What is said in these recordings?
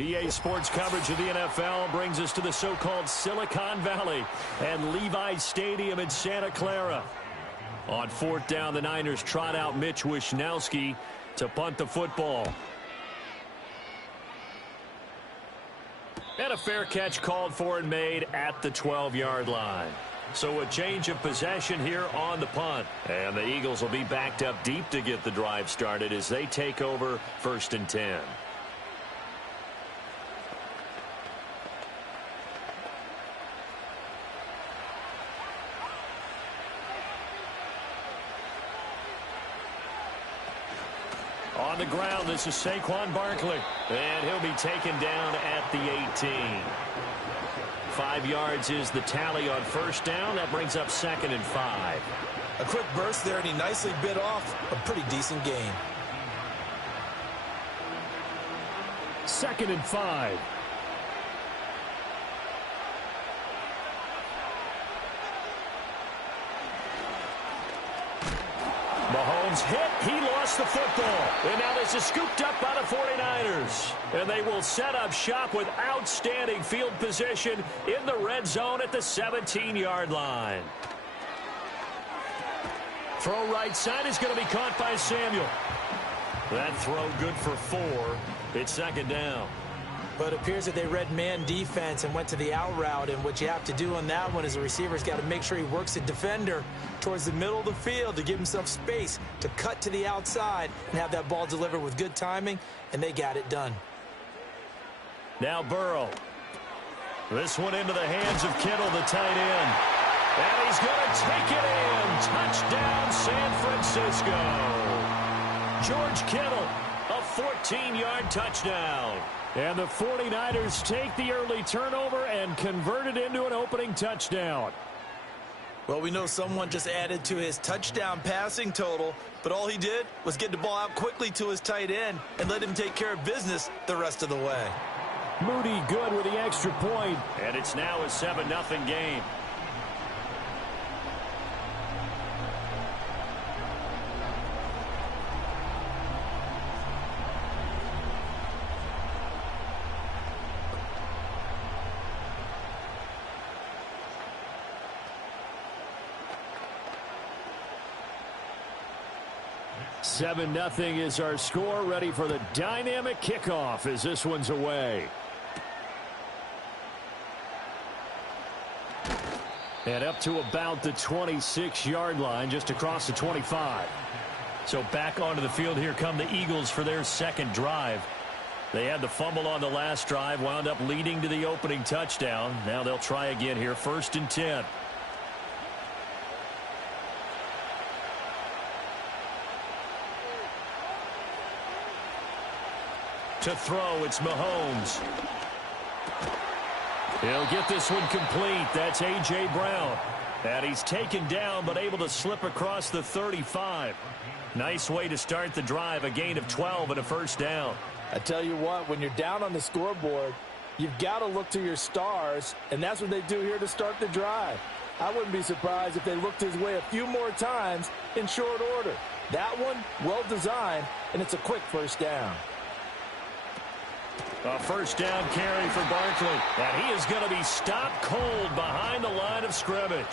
EA Sports coverage of the NFL brings us to the so-called Silicon Valley and Levi's Stadium in Santa Clara. On fourth down, the Niners trot out Mitch Wishnowski to punt the football. And a fair catch called for and made at the 12-yard line. So a change of possession here on the punt. And the Eagles will be backed up deep to get the drive started as they take over 1st and 10. On the ground, this is Saquon Barkley. And he'll be taken down at the 18. 5 yards is the tally on first down. That brings up 2nd and 5. A quick burst there, and he nicely bit off a pretty decent gain. 2nd and 5. Mahomes hit. He lost the football. And now this is scooped up by the 49ers. And they will set up shop with outstanding field position in the red zone at the 17-yard line. Throw right side is going to be caught by Samuel. That throw good for 4. It's 2nd down. But it appears that they read man defense and went to the out route. And what you have to do on that one is the receiver's got to make sure he works the defender towards the middle of the field to give himself space to cut to the outside and have that ball delivered with good timing, and they got it done. Now Burrow. This one into the hands of Kittle, the tight end. And he's going to take it in. Touchdown, San Francisco. George Kittle, a 14-yard touchdown. And the 49ers take the early turnover and convert it into an opening touchdown. Well, we know someone just added to his touchdown passing total, but all he did was get the ball out quickly to his tight end and let him take care of business the rest of the way. Moody good with the extra point. And it's now a 7-0 game. Seven 0 is our score, ready for the dynamic kickoff as this one's away. And up to about the 26-yard line, just across the 25. So back onto the field here come the Eagles for their second drive. They had the fumble on the last drive, wound up leading to the opening touchdown. Now they'll try again here, 1st and 10. To throw, it's Mahomes. He'll get this one complete. That's A.J. Brown. And he's taken down, but able to slip across the 35. Nice way to start the drive, a gain of 12 and a 1st down. I tell you what, when you're down on the scoreboard, you've got to look to your stars, and that's what they do here to start the drive. I wouldn't be surprised if they looked his way a few more times in short order. That one, well designed, and it's a quick 1st down. A 1st down carry for Barkley. And he is going to be stopped cold behind the line of scrimmage.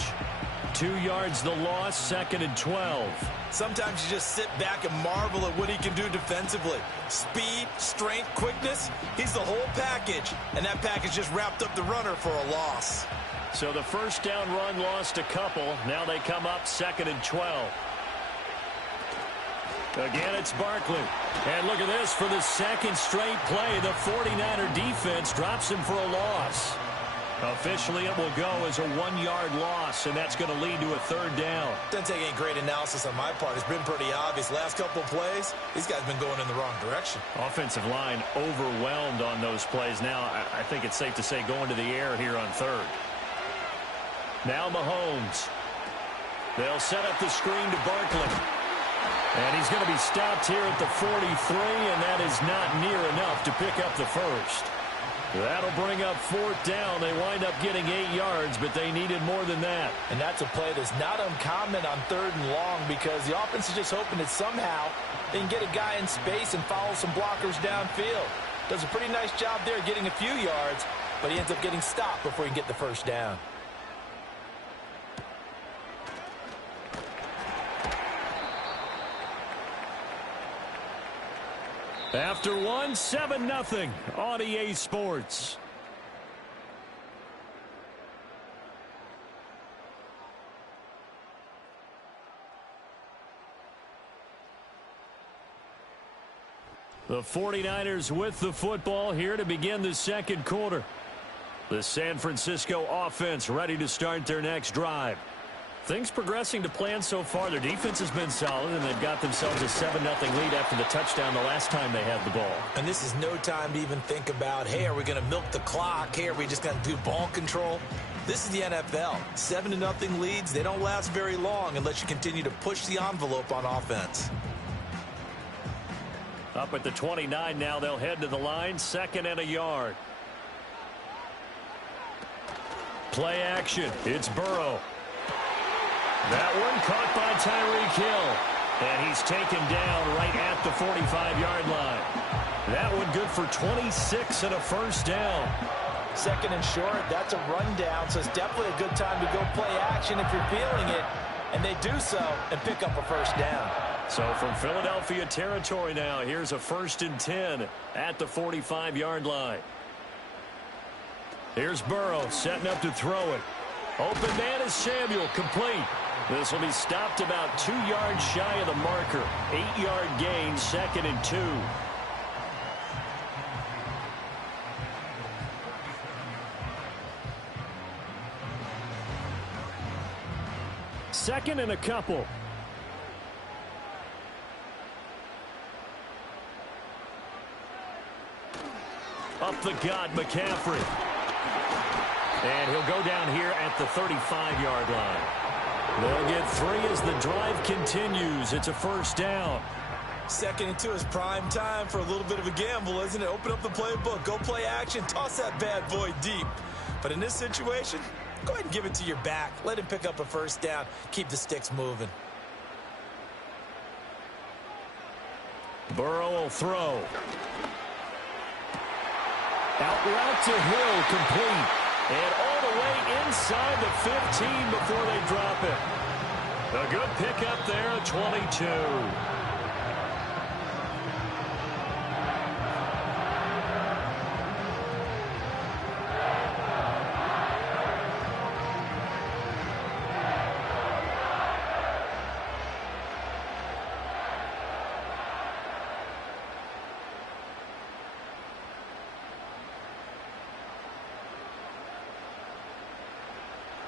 2 yards the loss, 2nd and 12. Sometimes you just sit back and marvel at what he can do defensively. Speed, strength, quickness, he's the whole package. And that package just wrapped up the runner for a loss. So the 1st down run lost a couple. Now they come up 2nd and 12. Again, it's Barkley. And look at this for the 2nd straight play. The 49er defense drops him for a loss. Officially, it will go as a 1-yard loss, and that's going to lead to a 3rd down. Doesn't take any great analysis on my part. It's been pretty obvious. Last couple of plays, these guys have been going in the wrong direction. Offensive line overwhelmed on those plays. Now, I think it's safe to say going to the air here on 3rd. Now Mahomes. They'll set up the screen to Barkley. And he's going to be stopped here at the 43, and that is not near enough to pick up the 1st. That'll bring up 4th down. They wind up getting 8 yards, but they needed more than that. And that's a play that's not uncommon on 3rd and long because the offense is just hoping that somehow they can get a guy in space and follow some blockers downfield. Does a pretty nice job there getting a few yards, but he ends up getting stopped before he can get the first down. After one, 7-0 on EA Sports. The 49ers with the football here to begin the second quarter. The San Francisco offense ready to start their next drive. Things progressing to plan so far. Their defense has been solid, and they've got themselves a 7-0 lead after the touchdown the last time they had the ball. And this is no time to even think about, hey, are we going to milk the clock? Hey, are we just going to do ball control? This is the NFL. 7-0 leads, they don't last very long unless you continue to push the envelope on offense. Up at the 29 now, they'll head to the line, 2nd and a yard. Play action. It's Burrow. That one caught by Tyreek Hill. And he's taken down right at the 45-yard line. That one good for 26 and a first down. 2nd and short, that's a rundown, so it's definitely a good time to go play action if you're feeling it. And they do so and pick up a first down. So from Philadelphia territory now, here's a 1st and 10 at the 45-yard line. Here's Burrow setting up to throw it. Open man is Samuel, complete. This will be stopped about 2 yards shy of the marker. 8-yard gain, 2nd and 2. Second and a couple. Up the gut, McCaffrey. And he'll go down here at the 35-yard line. They'll get 3 as the drive continues. It's a first down. 2nd and 2 is prime time for a little bit of a gamble, isn't it? Open up the playbook, go play action, toss that bad boy deep. But in this situation, go ahead and give it to your back. Let him pick up a first down. Keep the sticks moving. Burrow will throw. Out route to Hill, complete. And all the way inside the 15 before they drop it. A good pickup there at 22.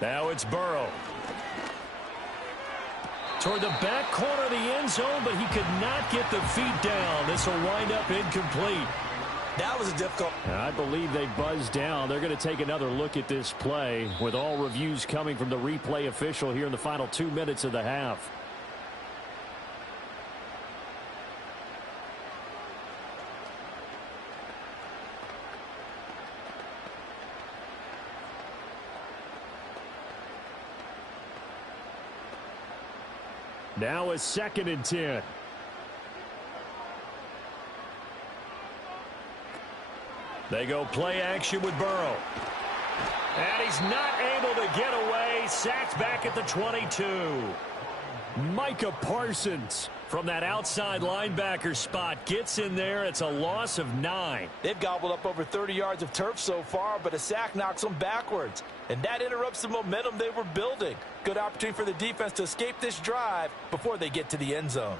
Now it's Burrow. Toward the back corner of the end zone, but he could not get the feet down. This will wind up incomplete. That was a difficult. I believe they buzzed down. They're going to take another look at this play with all reviews coming from the replay official here in the final 2 minutes of the half. Now it's 2nd and 10. They go play action with Burrow. And he's not able to get away. Sacked back at the 22. Micah Parsons from that outside linebacker spot gets in there. It's a loss of 9. They've gobbled up over 30 yards of turf so far, but a sack knocks them backwards. And that interrupts the momentum they were building. Good opportunity for the defense to escape this drive before they get to the end zone.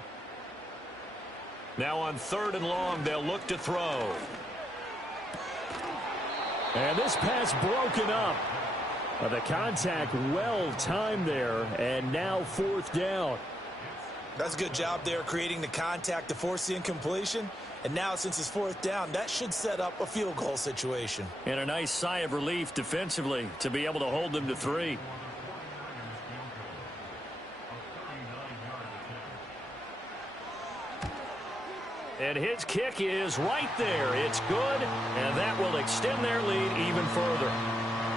Now on 3rd and long, they'll look to throw. And this pass broken up. The contact well timed there, and now 4th down. That's a good job there creating the contact to force the incompletion. And now since it's 4th down, that should set up a field goal situation. And a nice sigh of relief defensively to be able to hold them to 3. And his kick is right there. It's good, and that will extend their lead even further.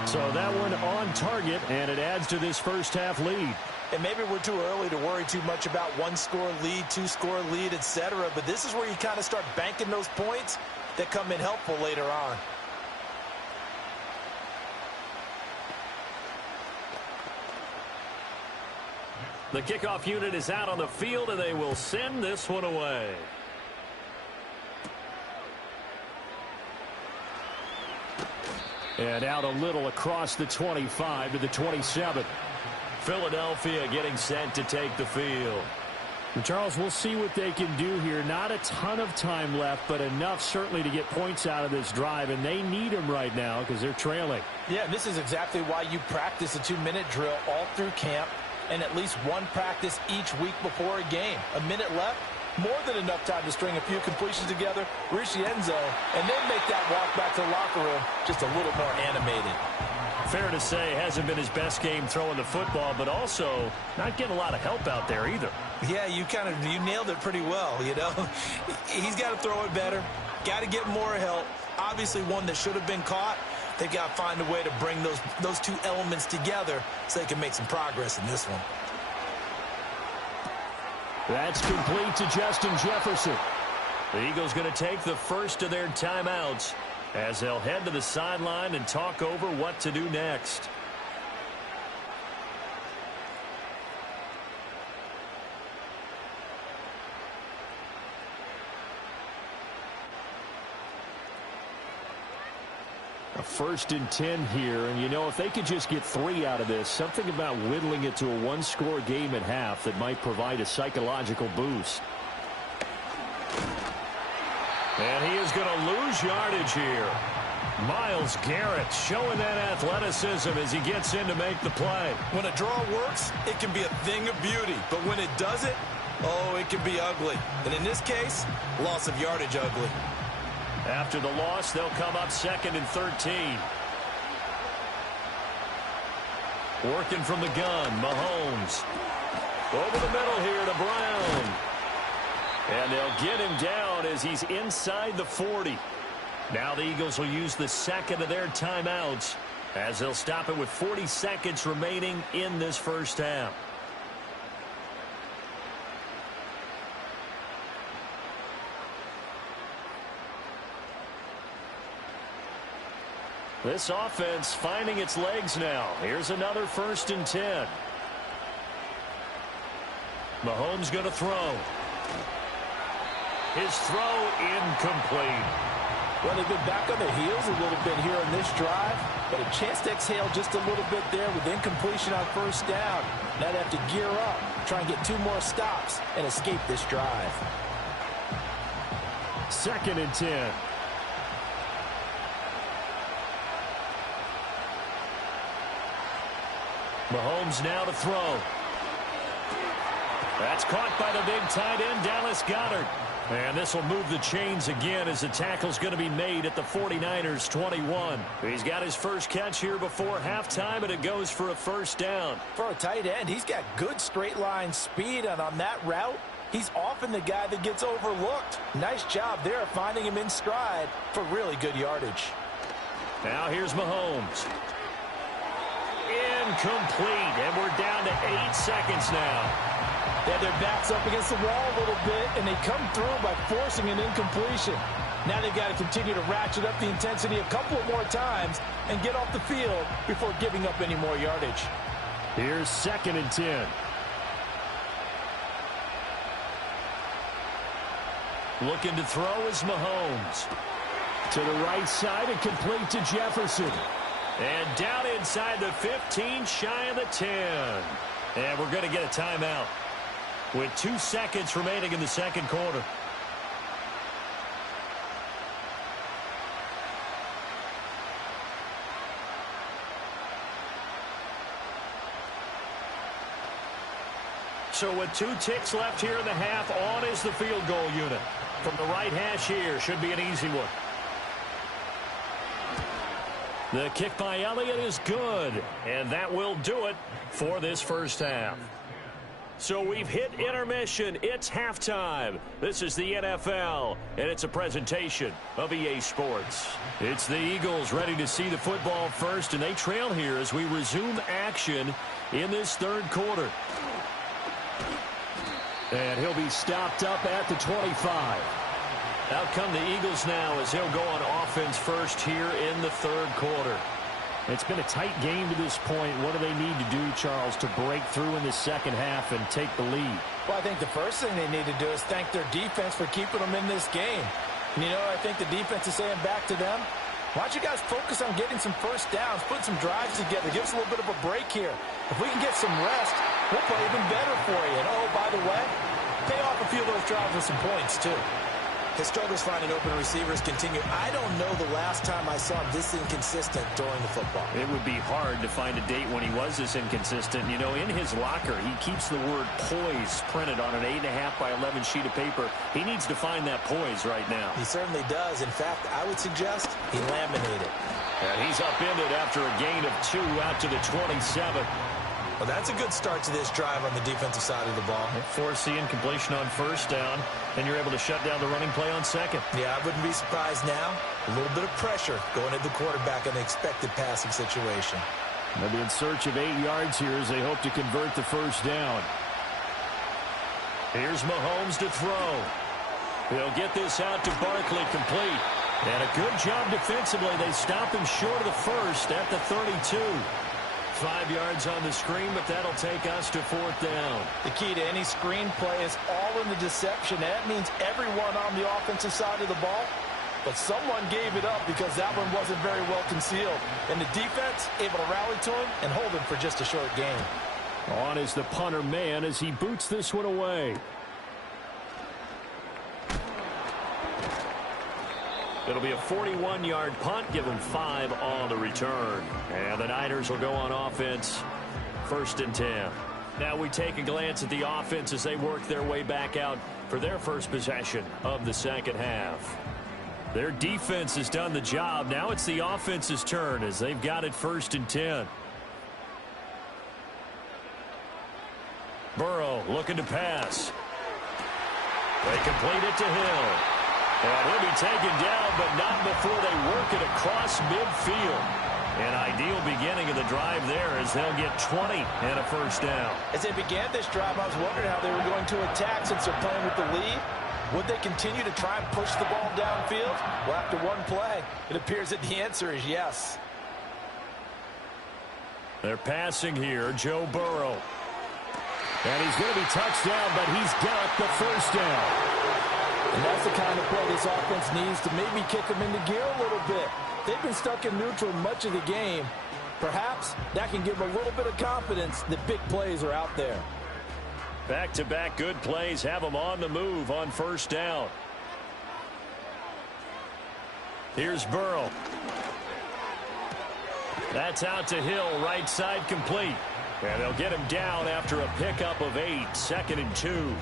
So that one on target, and it adds to this first half lead. And maybe we're too early to worry too much about 1-score lead, 2-score lead, etc. But this is where you kind of start banking those points that come in helpful later on. The kickoff unit is out on the field, and they will send this one away. And out a little across the 25 to the 27. Philadelphia getting set to take the field. And Charles, we'll see what they can do here. Not a ton of time left, but enough certainly to get points out of this drive, and they need them right now because they're trailing. Yeah, this is exactly why you practice a 2-minute drill all through camp and at least one practice each week before a game. A minute left, more than enough time to string a few completions together, reach the end zone, and then make that walk back to the locker room just a little more animated. Fair to say, hasn't been his best game throwing the football, but also not getting a lot of help out there either. Yeah, you nailed it pretty well, you know. He's got to throw it better, got to get more help. Obviously one that should have been caught. They've got to find a way to bring those two elements together so they can make some progress in this one. That's complete to Justin Jefferson. The Eagles going to take the first of their timeouts as they'll head to the sideline and talk over what to do next. A 1st and 10 here, and you know, if they could just get 3 out of this, something about whittling it to a one-score game at half that might provide a psychological boost. And he is going to lose yardage here. Myles Garrett showing that athleticism as he gets in to make the play. When a draw works, it can be a thing of beauty, but when it doesn't, oh, it can be ugly. And in this case, loss of yardage ugly. After the loss, they'll come up 2nd and 13. Working from the gun, Mahomes. Over the middle here to Brown. And they'll get him down as he's inside the 40. Now the Eagles will use the second of their timeouts as they'll stop it with 40 seconds remaining in this first half. This offense finding its legs now. Here's another 1st and 10. Mahomes going to throw. His throw incomplete. Well, they've been back on their heels a little bit here on this drive, but a chance to exhale just a little bit there with incompletion on 1st down. Now they have to gear up, try and get 2 more stops, and escape this drive. 2nd and 10. Mahomes now to throw. That's caught by the big tight end, Dallas Goedert. And this will move the chains again as the tackle's going to be made at the 49ers 21. He's got his first catch here before halftime, and it goes for a 1st down. For a tight end, he's got good straight line speed, and on that route, he's often the guy that gets overlooked. Nice job there finding him in stride for really good yardage. Now here's Mahomes. Incomplete, and we're down to 8 seconds now. They had their backs up against the wall a little bit, and they come through by forcing an incompletion. Now they've got to continue to ratchet up the intensity a couple of more times and get off the field before giving up any more yardage. Here's 2nd and 10. Looking to throw is Mahomes. To the right side and complete to Jefferson. And down inside the 15, shy of the 10. And we're going to get a timeout with 2 seconds remaining in the 2nd quarter. So with 2 ticks left here in the half, on is the field goal unit. From the right hash here, should be an easy one. The kick by Elliott is good, and that will do it for this first half. So we've hit intermission. It's halftime. This is the NFL, and it's a presentation of EA Sports. It's the Eagles ready to see the football first, and they trail here as we resume action in this 3rd quarter. And he'll be stopped up at the 25. Out come the Eagles now as he'll go on offense first here in the third quarter. It's been a tight game to this point. What do they need to do, Charles, to break through in the second half and take the lead? Well, I think the first thing they need to do is thank their defense for keeping them in this game. And, you know, I think the defense is saying back to them, why don't you guys focus on getting some first downs, put some drives together, give us a little bit of a break here. If we can get some rest, we'll play even better for you. And, oh, by the way, pay off a few of those drives with some points, too. His struggles finding open receivers continue. I don't know the last time I saw him this inconsistent throwing the football. It would be hard to find a date when he was this inconsistent. You know, in his locker, he keeps the word poise printed on an 8.5 by 11 sheet of paper. He needs to find that poise right now. He certainly does. In fact, I would suggest he laminated. And he's upended after a gain of 2 out to the 27. Well, that's a good start to this drive on the defensive side of the ball. Force the incompletion on first down, and you're able to shut down the running play on second. Yeah, I wouldn't be surprised now. A little bit of pressure going at the quarterback in the expected passing situation. They'll be in search of 8 yards here as they hope to convert the first down. Here's Mahomes to throw. He'll get this out to Barkley complete. And a good job defensively. They stop him short of the first at the 32. 5 yards on the screen, but that'll take us to fourth down. The key to any screen play is all in the deception. That means everyone on the offensive side of the ball. But someone gave it up because that one wasn't very well concealed. And the defense able to rally to him and hold him for just a short gain. On is the punter man as he boots this one away. It'll be a 41-yard punt. Give them 5 on the return. And the Niners will go on offense. 1st and 10. Now we take a glance at the offense as they work their way back out for their first possession of the second half. Their defense has done the job. Now it's the offense's turn as they've got it 1st and 10. Burrow looking to pass. They complete it to Hill. And he'll be taken down, but not before they work it across midfield. An ideal beginning of the drive there as they'll get 20 and a first down. As they began this drive, I was wondering how they were going to attack since they're playing with the lead. Would they continue to try and push the ball downfield? Well, after one play, it appears that the answer is yes. They're passing here, Joe Burrow. And he's going to be touched down, but he's got the first down. And that's the kind of play this offense needs to maybe kick them into gear a little bit. They've been stuck in neutral much of the game. Perhaps that can give them a little bit of confidence that big plays are out there. Back-to-back good plays have them on the move on first down. Here's Burrow. That's out to Hill, right side complete. And they'll get him down after a pickup of 8, 2nd and 2.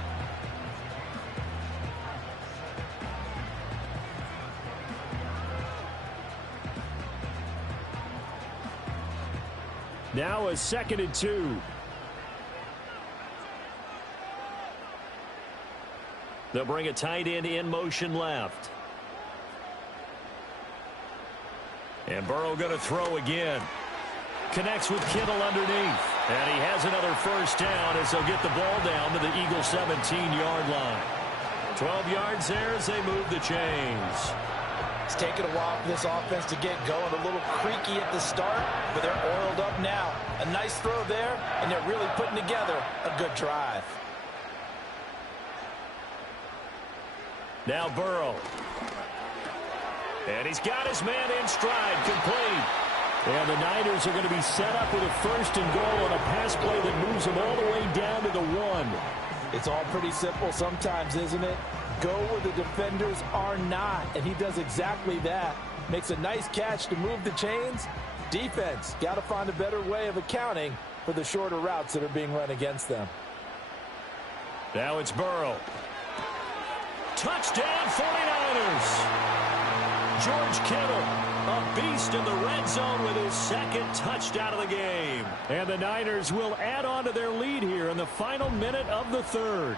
Now a 2nd and 2. They'll bring a tight end in motion left. And Burrow going to throw again. Connects with Kittle underneath. And he has another first down as they'll get the ball down to the Eagles' 17-yard line. 12 yards there as they move the chains. It's taken a while for this offense to get going. A little creaky at the start, but they're oiled up now. A nice throw there, and they're really putting together a good drive. Now Burrow. And he's got his man in stride, complete. And the Niners are going to be set up with a 1st and goal on a pass play that moves them all the way down to the 1. It's all pretty simple sometimes, isn't it? Go where the defenders are not, and he does exactly that. Makes a nice catch to move the chains. Defense, got to find a better way of accounting for the shorter routes that are being run against them. Now it's Burrow. Touchdown 49ers. George Kittle, a beast in the red zone with his 2nd touchdown of the game. And the Niners will add on to their lead here in the final minute of the 3rd.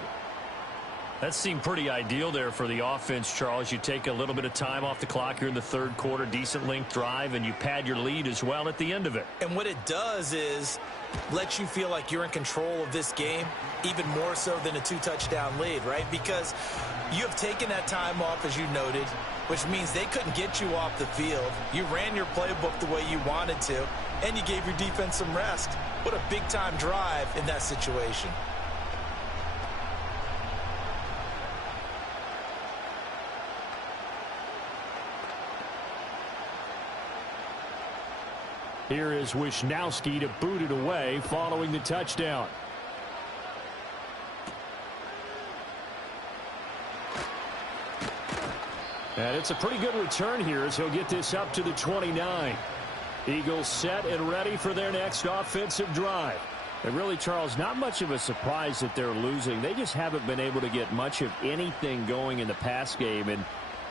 That seemed pretty ideal there for the offense, Charles. You take a little bit of time off the clock here in the third quarter, decent length drive, and you pad your lead as well at the end of it. And what it does is let you feel like you're in control of this game, even more so than a 2-touchdown lead, right? Because you have taken that time off, as you noted, which means they couldn't get you off the field. You ran your playbook the way you wanted to, and you gave your defense some rest. What a big-time drive in that situation. Here is Wisnowski to boot it away following the touchdown. And it's a pretty good return here as he'll get this up to the 29. Eagles set and ready for their next offensive drive. And really, Charles, not much of a surprise that they're losing. They just haven't been able to get much of anything going in the pass game. And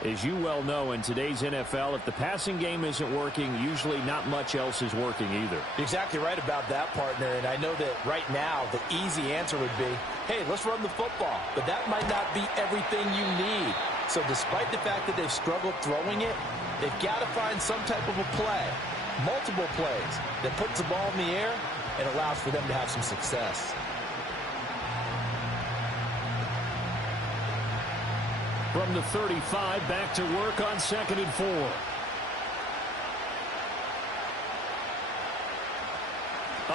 as you well know, in today's NFL, if the passing game isn't working, usually not much else is working either. You're exactly right about that, partner. And I know that right now the easy answer would be, hey, let's run the football. But that might not be everything you need. So despite the fact that they've struggled throwing it, they've got to find some type of a play, multiple plays, that puts the ball in the air and allows for them to have some success. From the 35, back to work on 2nd and 4.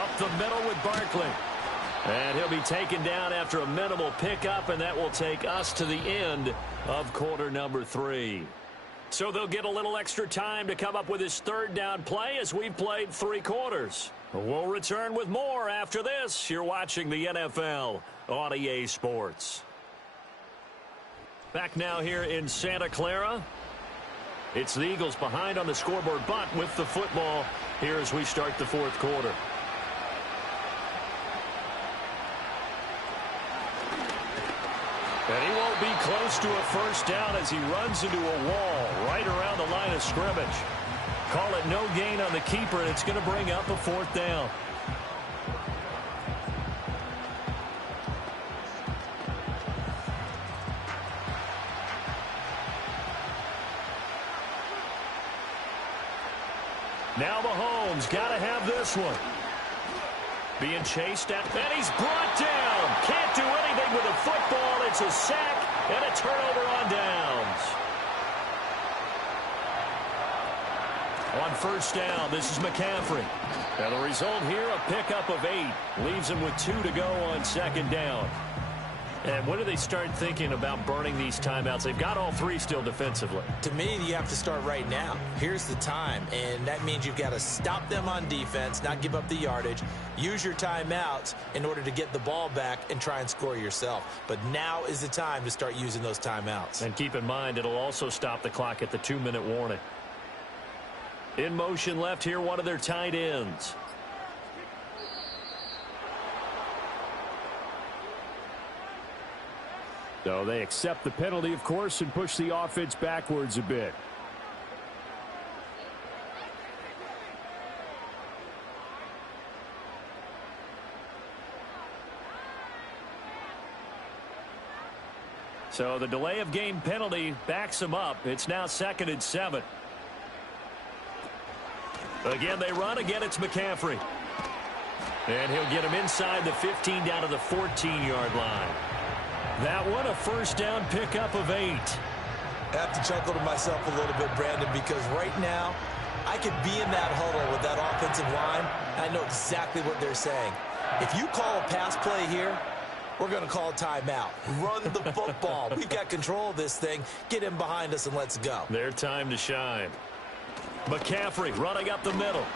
Up the middle with Barkley. And he'll be taken down after a minimal pickup, and that will take us to the end of quarter number 3. So they'll get a little extra time to come up with his third down play as we've played 3 quarters. We'll return with more after this. You're watching the NFL on EA Sports. Back now here in Santa Clara. It's the Eagles behind on the scoreboard, but with the football here as we start the 4th quarter. And he won't be close to a first down as he runs into a wall right around the line of scrimmage. Call it no gain on the keeper, and it's going to bring up a 4th down. Now Mahomes got to have this one. Being chased at, and he's brought down. Can't do anything with the football. It's a sack and a turnover on downs. On first down, this is McCaffrey. And the result here, a pickup of 8. Leaves him with 2 to go on 2nd down. And when do they start thinking about burning these timeouts? They've got all 3 still defensively. To me, you have to start right now. Here's the time, and that means you've got to stop them on defense, not give up the yardage, use your timeouts in order to get the ball back and try and score yourself. But now is the time to start using those timeouts. And keep in mind, it'll also stop the clock at the 2-minute warning. In motion left here, one of their tight ends. So they accept the penalty, of course, and push the offense backwards a bit. So the delay of game penalty backs him up. It's now 2nd and 7. Again, they run. Again, it's McCaffrey. And he'll get him inside the 15 down to the 14-yard line. That one, a first down pickup of 8. I have to chuckle to myself a little bit, Brandon, because right now I could be in that huddle with that offensive line. I know exactly what they're saying. If you call a pass play here, we're going to call a timeout. Run the football. We've got control of this thing. Get him behind us and let's go. Their time to shine. McCaffrey running up the middle.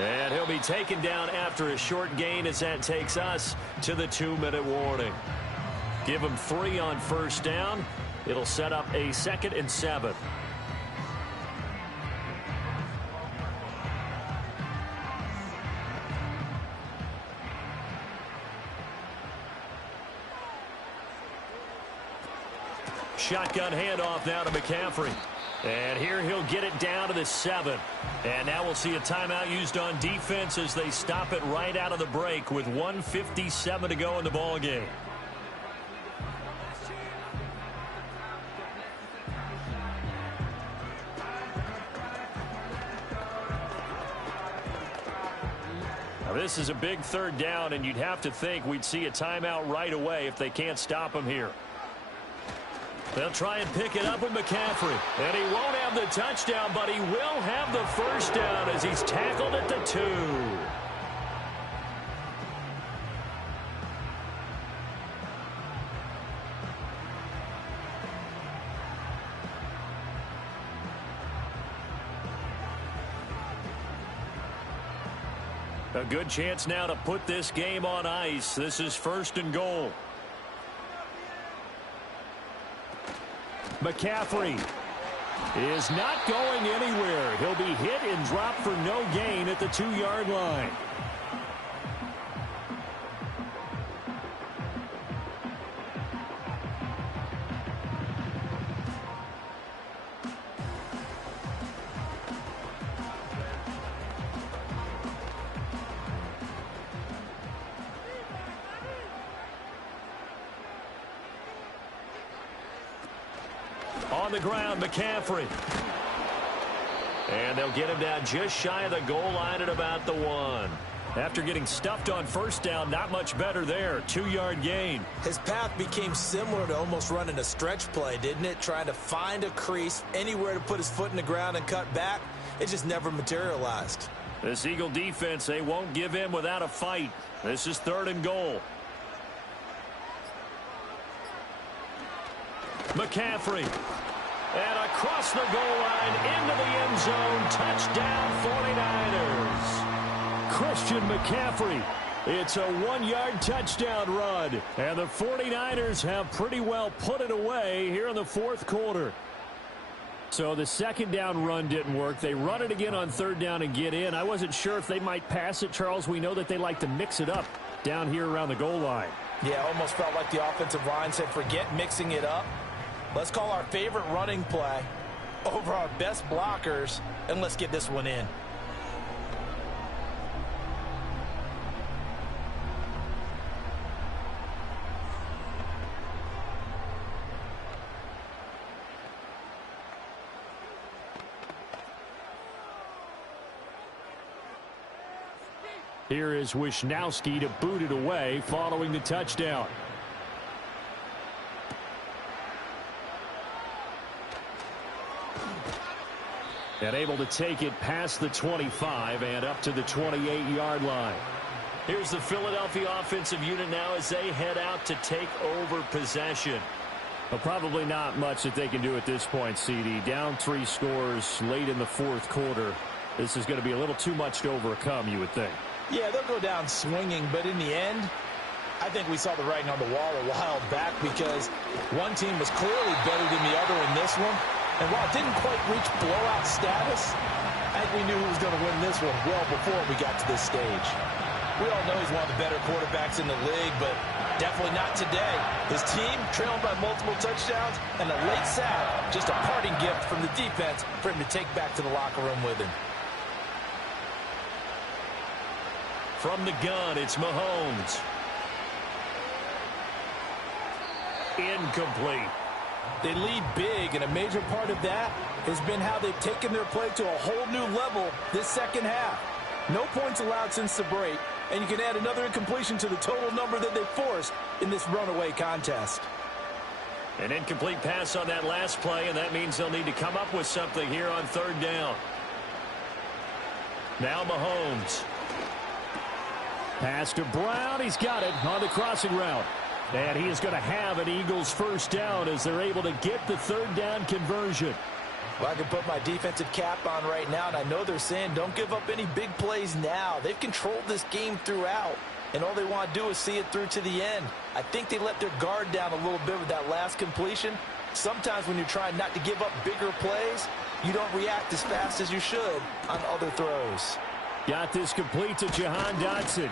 And he'll be taken down after a short gain as that takes us to the 2-minute warning. Give him 3 on first down. It'll set up a 2nd and 7. Shotgun handoff now to McCaffrey. And here he'll get it down to the 7. And now we'll see a timeout used on defense as they stop it right out of the break with 1:57 to go in the ball game. This is a big third down, and you'd have to think we'd see a timeout right away if they can't stop him here. They'll try and pick it up with McCaffrey. And he won't have the touchdown, but he will have the first down as he's tackled at the 2. A good chance now to put this game on ice. This is 1st and goal. McCaffrey is not going anywhere. He'll be hit and dropped for no gain at the 2-yard line. On the ground, McCaffrey. And they'll get him down just shy of the goal line at about the 1. After getting stuffed on first down, not much better there. 2-yard gain. His path became similar to almost running a stretch play, didn't it? Trying to find a crease, anywhere to put his foot in the ground and cut back. It just never materialized. This Eagle defense, they won't give in without a fight. This is 3rd and goal. McCaffrey. And across the goal line, into the end zone, touchdown 49ers. Christian McCaffrey. It's a 1-yard touchdown run. And the 49ers have pretty well put it away here in the 4th quarter. So the 2nd down run didn't work. They run it again on 3rd down and get in. I wasn't sure if they might pass it, Charles. We know that they like to mix it up down here around the goal line. Yeah, almost felt like the offensive line said, forget mixing it up. Let's call our favorite running play over our best blockers, and let's get this one in. Here is Wisnowski to boot it away following the touchdown. And able to take it past the 25 and up to the 28-yard line. Here's the Philadelphia offensive unit now as they head out to take over possession. Well, probably not much that they can do at this point, CD. Down 3 scores late in the 4th quarter. This is going to be a little too much to overcome, you would think. Yeah, they'll go down swinging, but in the end, I think we saw the writing on the wall a while back because one team was clearly better than the other in this one. And while it didn't quite reach blowout status, I think we knew who was going to win this one well before we got to this stage. We all know he's one of the better quarterbacks in the league, but definitely not today. His team trailed by multiple touchdowns, and a late sack, just a parting gift from the defense for him to take back to the locker room with him. From the gun, it's Mahomes. Incomplete. They lead big, and a major part of that has been how they've taken their play to a whole new level this 2nd half. No points allowed since the break, and you can add another incompletion to the total number that they forced in this runaway contest. An incomplete pass on that last play, and that means they'll need to come up with something here on 3rd down. Now Mahomes. Pass to Brown. He's got it on the crossing route. And he is going to have an Eagles first down as they're able to get the 3rd down conversion. Well, I can put my defensive cap on right now, and I know they're saying don't give up any big plays now. They've controlled this game throughout, and all they want to do is see it through to the end. I think they let their guard down a little bit with that last completion. Sometimes when you're trying not to give up bigger plays, you don't react as fast as you should on other throws. Got this complete to Jahan Dotson.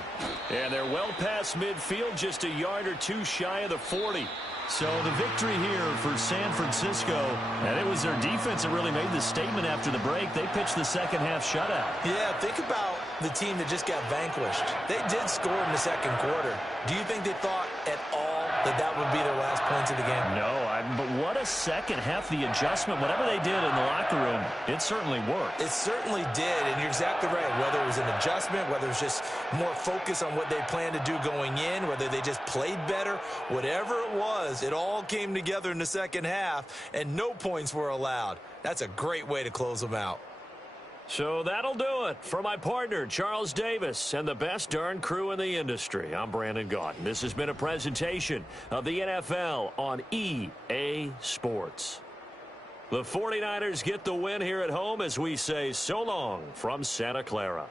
And they're well past midfield, just a yard or 2 shy of the 40. So the victory here for San Francisco, and it was their defense that really made the statement after the break. They pitched the 2nd half shutout. Yeah, think about the team that just got vanquished. They did score in the 2nd quarter. Do you think they thought at all that that would be their last points of the game? No, but what a 2nd half, the adjustment, whatever they did in the locker room, it certainly worked. It certainly did, and you're exactly right. Whether it was was an adjustment, whether it was just more focus on what they planned to do going in, whether they just played better, whatever it was, it all came together in the second half, and no points were allowed. That's a great way to close them out. So that'll do it for my partner, Charles Davis, and the best darn crew in the industry. I'm Brandon Gaudin. This has been a presentation of the NFL on EA Sports. The 49ers get the win here at home as we say so long from Santa Clara.